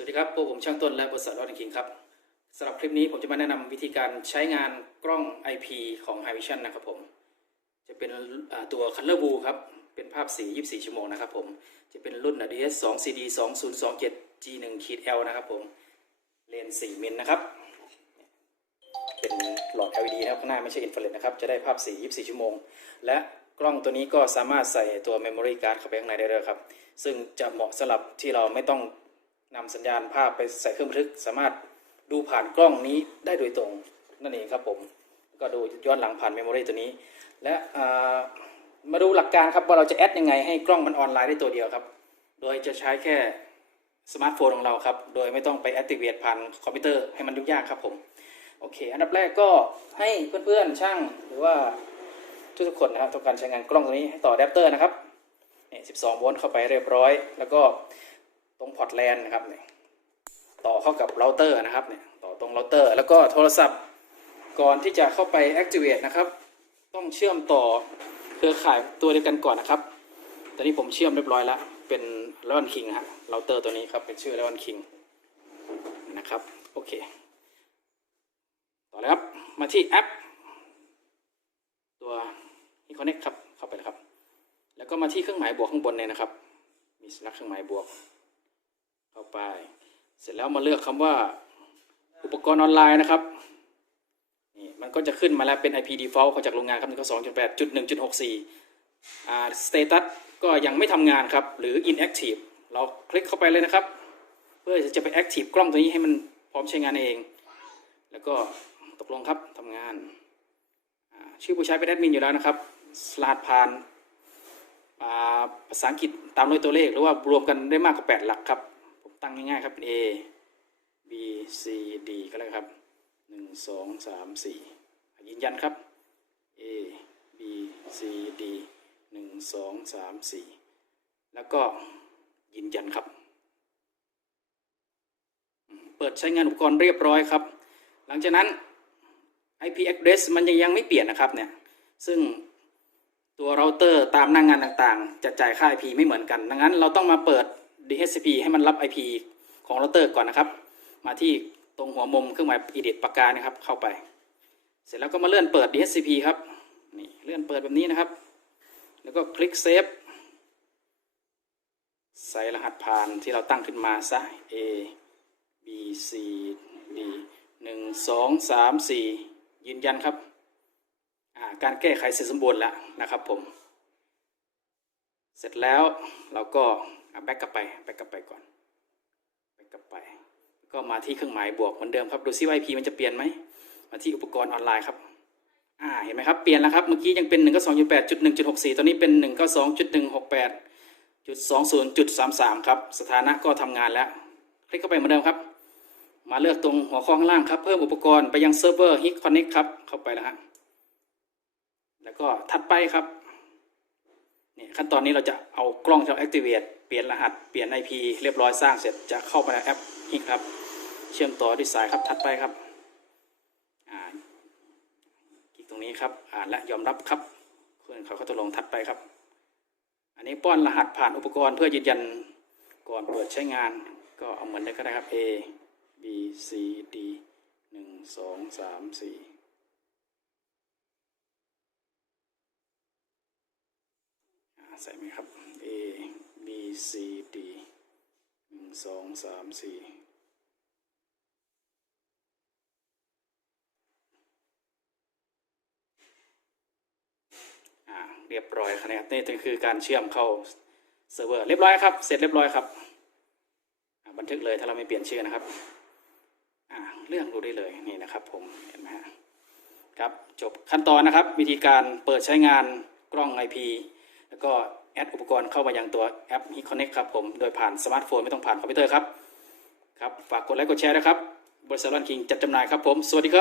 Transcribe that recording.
สวัสดีครับพวกผมช่างต้นและบริษัทรอดคิงครับสำหรับคลิปนี้ผมจะมาแนะนำวิธีการใช้งานกล้อง IP ของ High Vision นะครับผม จะเป็นตัว Color Blue ครับ เป็นภาพสี 24 ชั่วโมงนะครับผม จะเป็นรุ่น DS 2 CD 2027 G1 L นะครับผม เลนส์4มิลนะครับ เป็นหลอด LED นะครับข้างหน้าไม่ใช่อินฟราเรดนะครับ จะได้ภาพสี 24 ชั่วโมง และกล้องตัวนี้ก็สามารถใส่ตัว Memory Card เข้าไปข้างในได้เลยครับ ซึ่งจะเหมาะสำหรับที่เราไม่ต้อง นำสัญญาณภาพไปใส่เครื่องบันทึก สามารถดูผ่านกล้องนี้ได้โดยตรงนั่นเองครับผมก็ดูย้อนหลังผ่าน Memory ตัวนี้ และมาดูหลักการครับว่าเราจะแอดยังไงให้กล้องมันออนไลน์ได้ตัวเดียวครับ โดยจะใช้แค่สมาร์ทโฟนของเราครับ โดยไม่ต้องไปแอ t i เว e ผ่านคอมพิวเตอร์ให้มันยุ่งยากครับผมโอเค อันดับแรกก็ให้เพื่อนๆช่างหรือว่าทุกๆคนนะครับต้องการใช้งานกล้องตัวนี้ให้ต่ออะแดปเตอร์นะครับเนี่ย12 โวลต์เข้าไปเรียบร้อย แล้วก็ ตรงพอร์ตแลนนะครับเนี่ยต่อเข้ากับเราเตอร์นะครับเนี่ยต่อตรงเราเตอร์ แล้วก็โทรศัพท์ก่อนที่จะเข้าไป activate นะครับ ต้องเชื่อมต่อเครือข่ายตัวเดียวกันก่อนนะครับตอนนี้ผมเชื่อมเรียบร้อยแล้ว เป็น r อนคิงฮะเราเตอร์ตัวนี้ครับเป็นชื่อ r อนคิงนะครับโอเคต่อเลยครับมาที่แอป ตัว e c o n n e c t ครับเข้าไปเลยครับ แล้วก็มาที่เครื่องหมายบวกข้างบนเนี่ยนะครับ มีสัญลักษณ์เครื่องหมายบวก เข้าไป เสร็จแล้วมาเลือกคำว่าอุปกรณ์ออนไลน์นะครับนี่มันก็จะขึ้นมาแล้วเป็น IP default ของจากโรงงานครับ192.8.1.64อ่า status ก็ยังไม่ทำงานครับ หรือ inactive เราคลิกเข้าไปเลยนะครับ เพื่อจะไป active กล้องตัวนี้ให้มันพร้อมใช้งานเอง แล้วก็ตกลงครับทำงาน ชื่อผู้ใช้เป็นแอดมินอยู่แล้วนะครับสลาดผ่านภาษาอังกฤษตามด้วยตัวเลข หรือว่ารวมกันได้มากกว่า 8 หลักครับ ตั้งง่ายๆครับเป็น A B C D ก็แล้วครับหนึ่งสองสามสี่ยืนยันครับ A B C D หนึ่งสองสามสี่แล้วก็ยืนยันครับ เปิดใช้งานอุปกรณ์เรียบร้อยครับ หลังจากนั้น IP address มันยังยังไม่เปลี่ยนนะครับเนี่ย ซึ่งตัวเราเตอร์ตามหน้างงานต่างๆ จะจ่ายค่า IP ไม่เหมือนกัน ดังนั้นเราต้องมาเปิด DHCP ให้มันรับ IP ของเราเตอร์ก่อนนะครับ มาที่ตรงหัวมุมเครื่องหมาย edit ปากกานะครับ เข้าไป เสร็จแล้วก็มาเลื่อนเปิด DHCP ครับนี่เลื่อนเปิดแบบนี้นะครับ แล้วก็คลิกเซฟใส่รหัสผ่านที่เราตั้งขึ้นมาซะ A B C D หนึ่งสองสามสี่ยืนยันครับ การแก้ไขเสร็จสมบูรณ์แล้วนะครับผม เสร็จแล้วเราก็ แบ็กกลับไปแบ็กกลับไปก่อนแบ็กกลับไป ก็มาที่เครื่องหมายบวกเหมือนเดิมครับดูซิว่า IP มันจะเปลี่ยนไหมมาที่อุปกรณ์ออนไลน์ครับอ่าเห็นไหมครับเปลี่ยนแล้วครับเมื่อกี้ยังเป็น1 9 2 8 1 6 4ตอนนี้เป็น1 9 2 1 6 8 20.33ครับสถานะก็ทำงานแล้วคลิกเข้าไปเหมือนเดิมครับ มาเลือกตรงหัวข้อข้างล่างครับเพิ่มอุปกรณ์ไปยังเซิร์ฟเวอร์ HIT Connect ครับเข้าไปแล้วฮะแล้วก็ถัดไปครับ เนี่ยขั้นตอนนี้เราจะเอากล้องที่เรา activate เปลี่ยนรหัสเปลี่ยน IP เรียบร้อยสร้างเสร็จจะเข้าไปในแอปนี่ครับ เชื่อมต่อด้วยสายครับถัดไปครับอ่าคลิกตรงนี้ครับอ่านและยอมรับครับเพื่อนเขาก็จะลงถัดไปครับ อันนี้ป้อนรหัสผ่านอุปกรณ์เพื่อยืนยันก่อนเปิดใช้งาน ก็เอาเหมือนเลยก็ได้ครับ A B C D 1 2 3 4 ใส่ไหมครับ A B C D หนึ่งสองสามสี่อ่าเรียบร้อยครับนี่คือการเชื่อมเข้าเซิร์ฟเวอร์เรียบร้อยครับ เสร็จเรียบร้อยครับ บันทึกเลยถ้าเราไม่เปลี่ยนชื่อนะครับอ่าเรื่องดูได้เลยนี่นะครับ ผมเห็นไหมครับจบขั้นตอนนะครับ วิธีการเปิดใช้งานกล้อง IP แล้วก็แอดอุปกรณ์เข้ามายังตัวแอป h i Connect ครับผมโดยผ่านสมาร์ทโฟนไม่ต้องผ่านคอมพิวเตอร์ครับครับฝากกดไลค์กดแชร์นะครับบริษัทรันคิงจัดจำหน่ายครับผมสวัสดีครับ